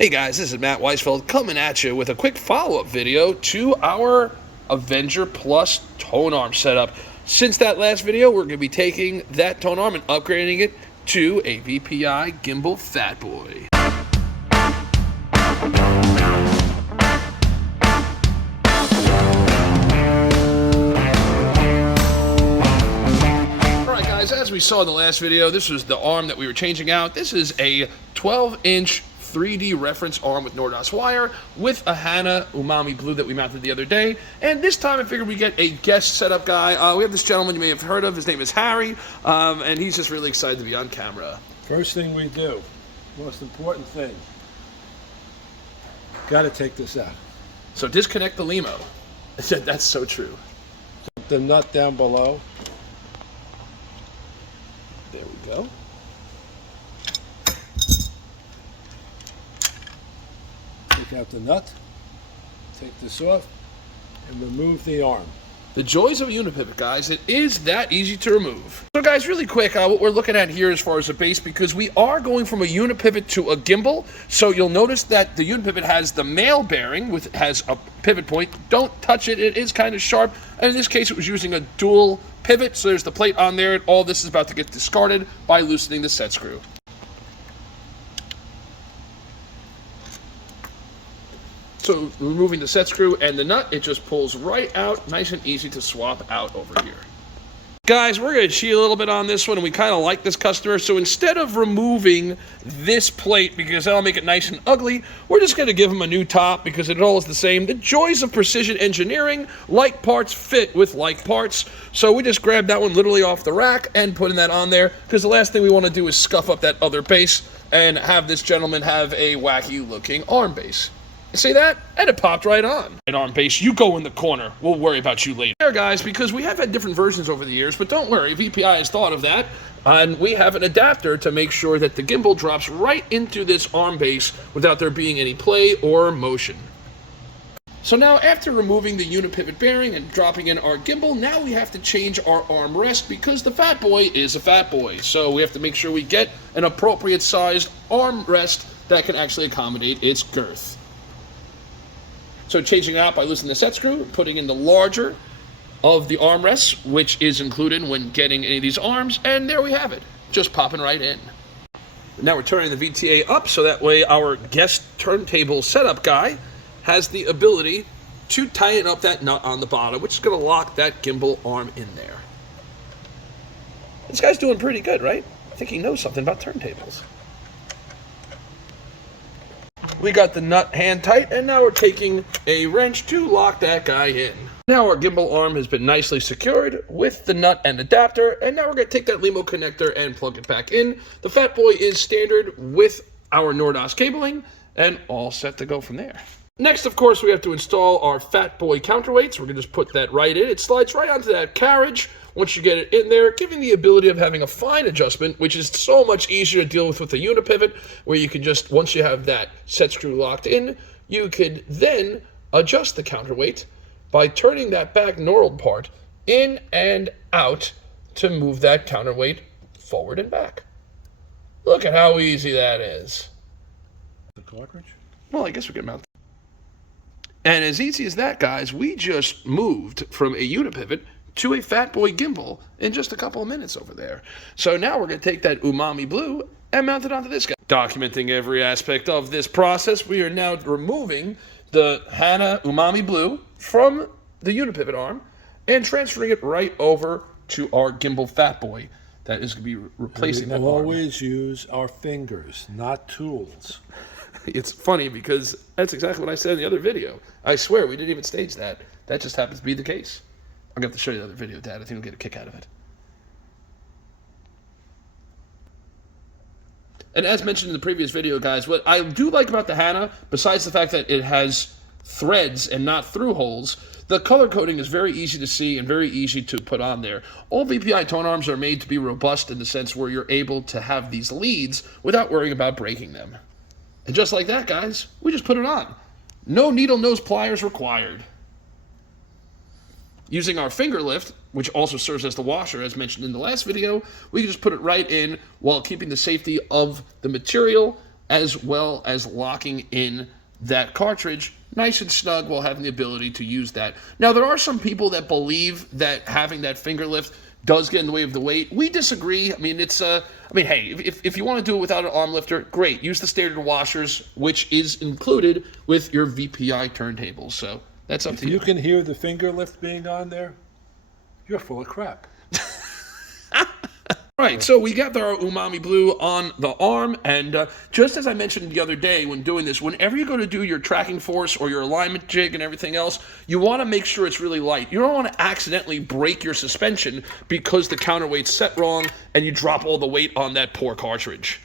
Hey guys, this is Matt Weisfeld coming at you with a quick follow-up video to our Avenger Plus tone arm setup. Since that last video, we're going to be taking that tone arm and upgrading it to a VPI Gimbal Fatboy. Alright guys, as we saw in the last video, this was the arm that we were changing out. This is a 12-inch 3D reference arm with Nordos wire with a Hana Umami Blue that we mounted the other day. And this time I figured we'd get a guest setup guy. We have this gentleman you may have heard of. His name is Harry, and he's just really excited to be on camera. First thing we do, most important thing, got to take this out. So disconnect the limo. That's so true. The nut down below. There we go. Take out the nut, take this off, and remove the arm. The joys of a Unipivot, guys. It is that easy to remove. So guys, really quick, what we're looking at here as far as the base, because we are going from a Unipivot to a gimbal, so you'll notice that the Unipivot has the male bearing, has a pivot point. Don't touch it, it is kind of sharp, and in this case it was using a dual pivot, so there's the plate on there. All this is about to get discarded by loosening the set screw. So removing the set screw and the nut, it just pulls right out, nice and easy to swap out over here. Guys, we're going to cheat a little bit on this one, and we kind of like this customer, so instead of removing this plate, because that'll make it nice and ugly, we're just going to give him a new top, because it all is the same. The joys of precision engineering, like parts fit with like parts, so we just grabbed that one literally off the rack and putting that on there, because the last thing we want to do is scuff up that other base and have this gentleman have a wacky looking arm base. See that? And it popped right on. An arm base, you go in the corner. We'll worry about you later. There, guys, because we have had different versions over the years, but don't worry, VPI has thought of that, and we have an adapter to make sure that the gimbal drops right into this arm base without there being any play or motion. So now, after removing the Unipivot bearing and dropping in our gimbal, now we have to change our arm rest because the Fatboy is a Fatboy. So we have to make sure we get an appropriate sized arm rest that can actually accommodate its girth. So changing it out by loosening the set screw, putting in the larger of the armrests, which is included when getting any of these arms, and there we have it, just popping right in. Now we're turning the VTA up so that way our guest turntable setup guy has the ability to tighten up that nut on the bottom, which is going to lock that gimbal arm in there. This guy's doing pretty good, right? I think he knows something about turntables. We got the nut hand tight, and now we're taking a wrench to lock that guy in. Now our gimbal arm has been nicely secured with the nut and adapter, and now we're going to take that limo connector and plug it back in. The Fatboy is standard with our Nordos cabling, and all set to go from there. Next, of course, we have to install our Fatboy counterweights. We're going to just put that right in. It slides right onto that carriage once you get it in there, giving the ability of having a fine adjustment, which is so much easier to deal with a Unipivot, where you can just, once you have that set screw locked in, you could then adjust the counterweight by turning that back knurled part in and out to move that counterweight forward and back. Look at how easy that is. The cartridge? Well, I guess we can mount. And as easy as that, guys, we just moved from a Unipivot to a Fatboy gimbal in just a couple of minutes over there. So now we're going to take that Umami Blue and mount it onto this guy. Documenting every aspect of this process, we are now removing the Hana Umami Blue from the Unipivot arm and transferring it right over to our gimbal Fatboy. That is going to be replacing that arm. We'll always use our fingers, not tools. It's funny because that's exactly what I said in the other video. I swear we didn't even stage that. That just happens to be the case. I'm going to have to show you the other video, Dad. I think you'll get a kick out of it. And as mentioned in the previous video, guys, what I do like about the Hana, besides the fact that it has threads and not through holes, the color coding is very easy to see and very easy to put on there. All VPI tone arms are made to be robust in the sense where you're able to have these leads without worrying about breaking them. And just like that, guys, we just put it on. No needle nose pliers required. Using our finger lift, which also serves as the washer, as mentioned in the last video, we can just put it right in while keeping the safety of the material as well as locking in that cartridge nice and snug while having the ability to use that. Now, there are some people that believe that having that finger lift does get in the way of the weight. We disagree. I mean, hey, if you want to do it without an arm lifter, great. Use the standard washers, which is included with your VPI turntables. So that's up to you. If you can hear the finger lift being on there, you're full of crap. Right, so we got our Umami Blue on the arm, and just as I mentioned the other day when doing this, whenever you go to do your tracking force or your alignment jig and everything else, you want to make sure it's really light. You don't want to accidentally break your suspension because the counterweight's set wrong and you drop all the weight on that poor cartridge.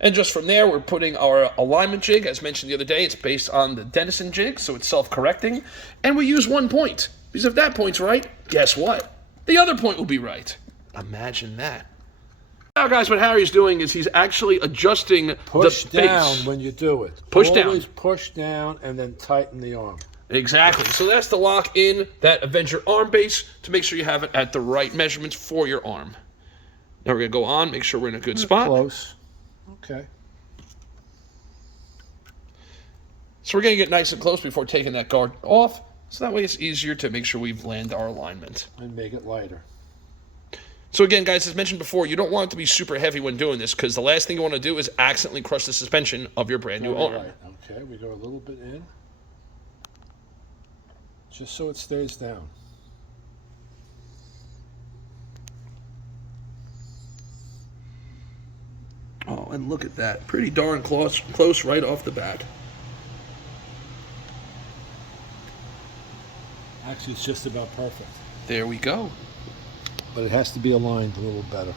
And just from there, we're putting our alignment jig. As mentioned the other day, it's based on the Denison jig, so it's self-correcting. And we use 1 point, because if that point's right, guess what? The other point will be right. Imagine that. Now, guys, what Harry's doing is he's actually adjusting the base. Push down when you do it. Push down. Always push down and then tighten the arm. Exactly. So that's to lock in that Avenger arm base to make sure you have it at the right measurements for your arm. Now we're going to go on, make sure we're in a good spot. Close. Okay. So we're going to get nice and close before taking that guard off. So that way it's easier to make sure we land our alignment. And make it lighter. So again, guys, as mentioned before, you don't want it to be super heavy when doing this because the last thing you want to do is accidentally crush the suspension of your brand new arm. Right. Okay, we go a little bit in. Just so it stays down. Oh, and look at that. Pretty darn close right off the bat. Actually, it's just about perfect. There we go. But it has to be aligned a little better.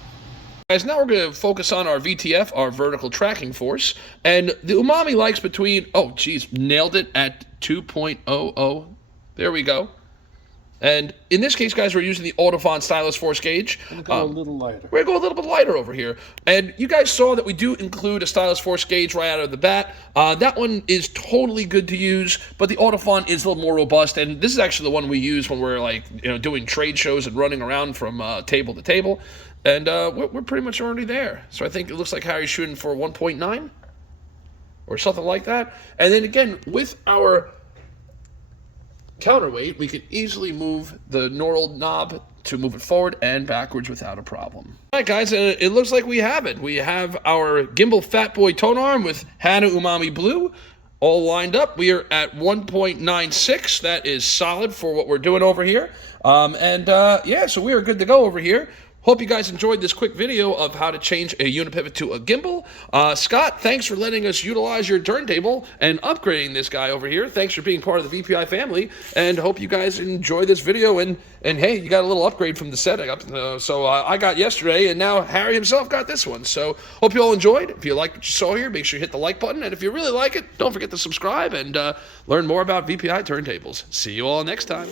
Guys, now we're going to focus on our VTF, our vertical tracking force. And the Umami likes between, oh, geez, nailed it at 2.00. There we go. And in this case, guys, we're using the Autofon stylus force gauge. I'm going to go a little lighter. We're going to go a little bit lighter over here. And you guys saw that we do include a stylus force gauge right out of the bat. That one is totally good to use, but the Autofon is a little more robust. And this is actually the one we use when we're doing trade shows and running around from table to table. And we're pretty much already there. So I think it looks like Harry's shooting for 1.9 or something like that. And then again, with our counterweight, we can easily move the knurled knob to move it forward and backwards without a problem. All right, guys, and it looks like we have it. We have our Gimbal Fatboy tone arm with Hana Umami Blue all lined up. We are at 1.96. That is solid for what we're doing over here. Yeah, so we are good to go over here. Hope you guys enjoyed this quick video of how to change a Unipivot to a gimbal. Scott, thanks for letting us utilize your turntable and upgrading this guy over here. Thanks for being part of the VPI family, and hope you guys enjoy this video. And hey, you got a little upgrade from the setting up. I got yesterday, and now Harry himself got this one. So hope you all enjoyed. If you liked what you saw here, make sure you hit the like button. And if you really like it, don't forget to subscribe and learn more about VPI turntables. See you all next time.